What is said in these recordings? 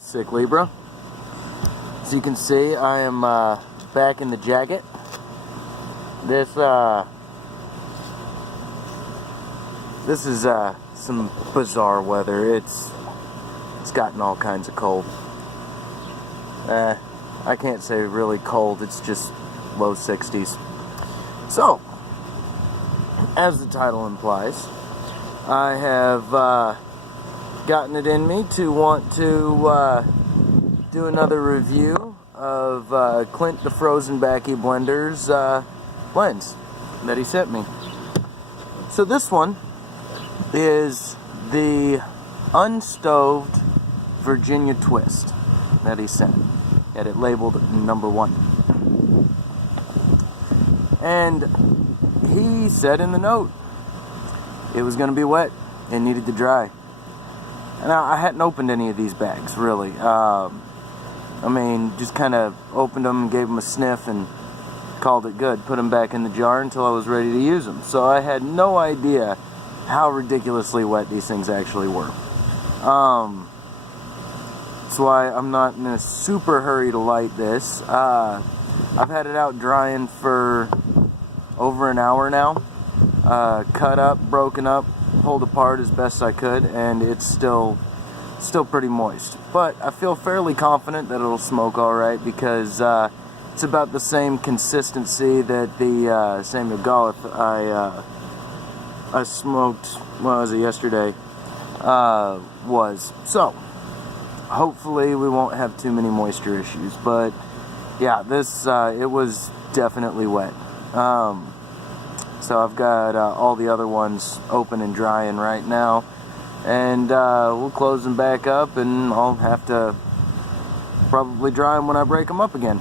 Sick Libra. As you can see, I am back in the jacket. This is some bizarre weather. It's gotten all kinds of cold. I can't say really cold, it's just low 60s. So, as the title implies, I have gotten it in me to want to do another review of Clint the Frozen Backy Blender's blends that he sent me. So this one is the unstoved Virginia Twist that he sent. Had it labeled number 1. And he said in the note it was going to be wet and needed to dry. Now, I hadn't opened any of these bags, really. I mean, just kind of opened them and gave them a sniff and called it good. Put them back in the jar until I was ready to use them. So I had no idea how ridiculously wet these things actually were. That's why I'm not in a super hurry to light this. I've had it out drying for over an hour now. Cut up, broken up, pulled apart as best I could, and it's still pretty moist. But I feel fairly confident that it'll smoke alright because it's about the same consistency that the Samuel Golleth I smoked, what was it, yesterday, was. So, hopefully we won't have too many moisture issues. But, yeah, this, it was definitely wet. So I've got all the other ones open and drying right now. And we'll close them back up, and I'll have to probably dry them when I break them up again.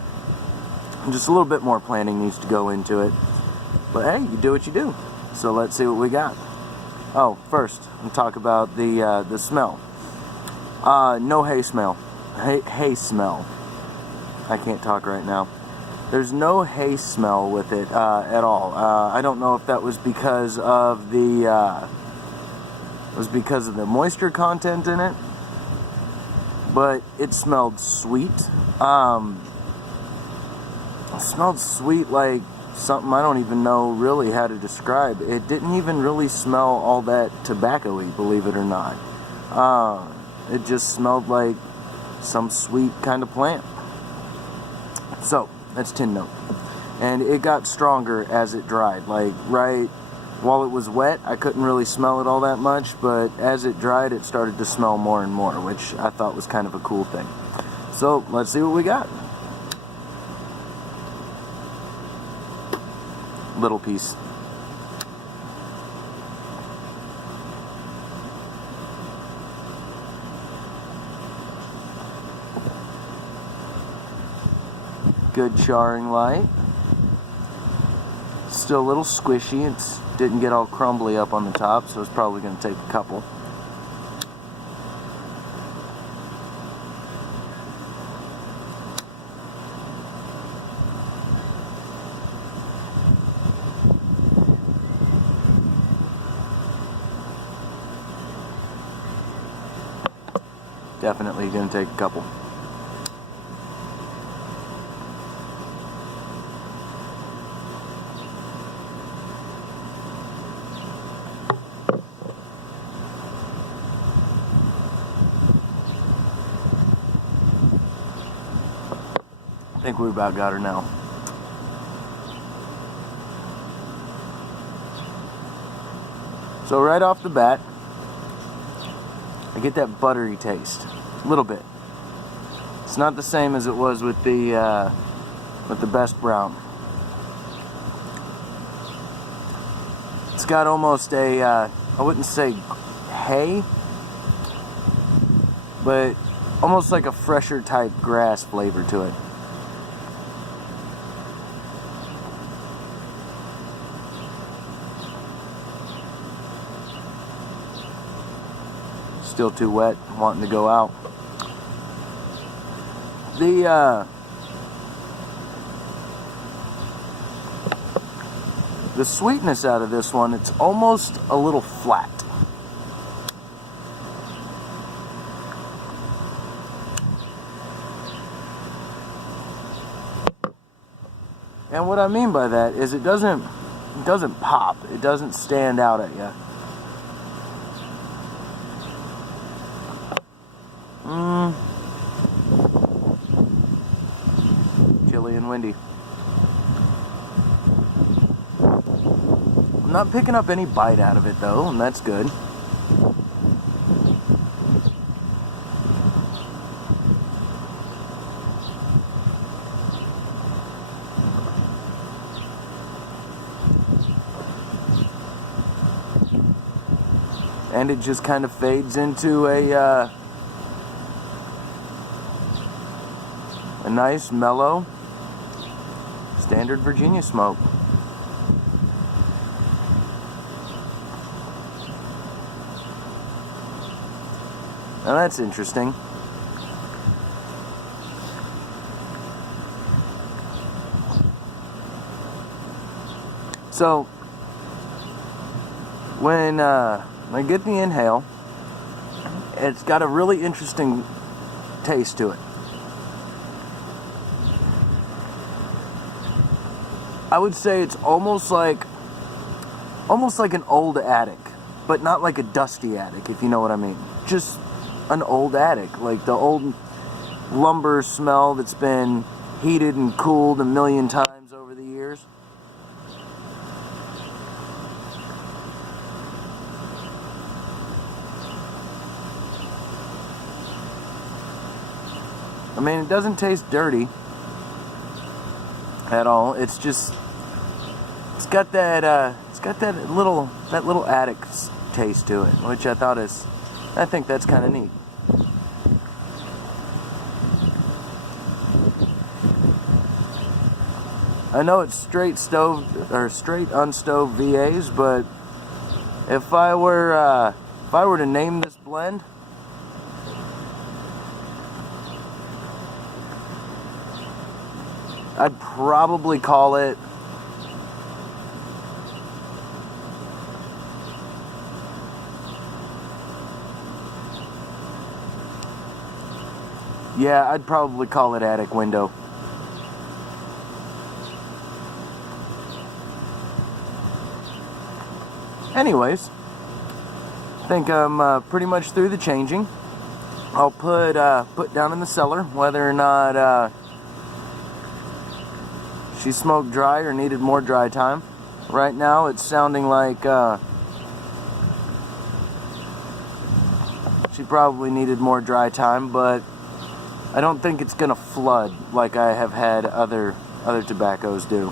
Just a little bit more planning needs to go into it. But hey, you do what you do. So let's see what we got. Oh, first, we'll talk about the smell. No hay smell. Hay smell. I can't talk right now. There's no hay smell with it at all. I don't know if that was because of the moisture content in it, but it smelled sweet. It smelled sweet like something I don't even know really how to describe. It didn't even really smell all that tobacco-y, believe it or not. It just smelled like some sweet kind of plant. So, that's tin note. And it got stronger as it dried. Like, right while it was wet, I couldn't really smell it all that much, but as it dried, it started to smell more and more, which I thought was kind of a cool thing. So, let's see what we got. Little piece. Good charring light. Still a little squishy. It didn't get all crumbly up on the top, so it's probably going to take a couple. Definitely going to take a couple. I think we about got her now. So right off the bat, I get that buttery taste, a little bit. It's not the same as it was with the Best Brown. It's got almost a, I wouldn't say hay, but almost like a fresher type grass flavor to it. Still too wet, wanting to go out. The sweetness out of this one, it's almost a little flat. And what I mean by that is it doesn't pop. It doesn't stand out at you. Chilly and windy. I'm not picking up any bite out of it though, and that's good. And it just kind of fades into a nice, mellow, standard Virginia smoke. Now that's interesting. So, when I get the inhale, it's got a really interesting taste to it. I would say it's almost like an old attic, but not like a dusty attic, if you know what I mean. Just an old attic, like the old lumber smell that's been heated and cooled a million times over the years. I mean, it doesn't taste dirty at all. It's just, it's got that little attic taste to it, which I think that's kind of neat. I know it's straight unstoved VAs, but if I were to name this blend, I'd probably call it Attic Window. Anyways, I think I'm pretty much through the changing. I'll put down in the cellar whether or not she smoked dry or needed more dry time. Right now it's sounding like she probably needed more dry time, but I don't think it's gonna flood like I have had other tobaccos do.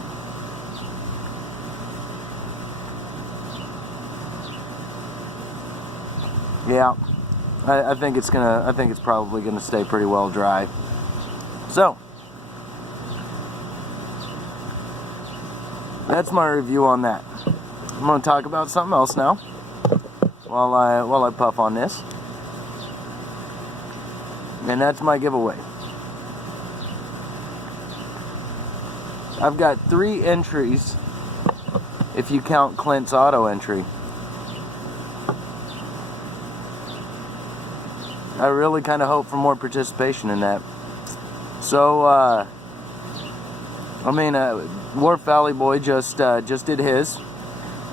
Yeah, I think it's probably gonna stay pretty well dry. So that's my review on that. I'm gonna talk about something else now while I puff on this, and that's my giveaway. I've got 3 entries if you count Clint's auto entry. I really kind of hope for more participation in that. So, Wharf Valley Boy just did his,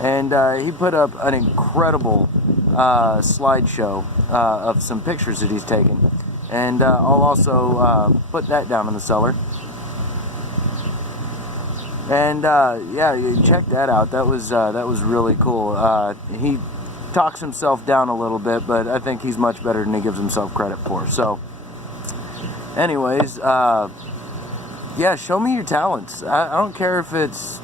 and he put up an incredible slideshow of some pictures that he's taken, and I'll also put that down in the cellar. And yeah, check that out. That was really cool. He talks himself down a little bit, but I think he's much better than he gives himself credit for. So, anyways, yeah, show me your talents. I don't care if it's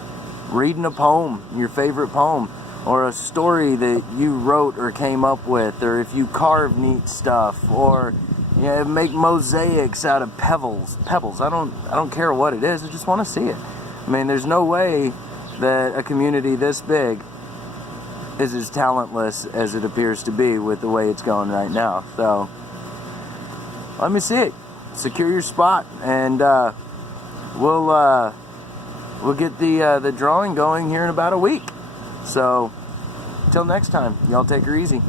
reading a poem, your favorite poem, or a story that you wrote or came up with, or if you carve neat stuff, or make mosaics out of pebbles. I don't care what it is. I just want to see it. I mean, there's no way that a community this big is as talentless as it appears to be with the way it's going right now. So let me see it. Secure your spot, and we'll get the drawing going here in about a week. So till next time, y'all take her easy.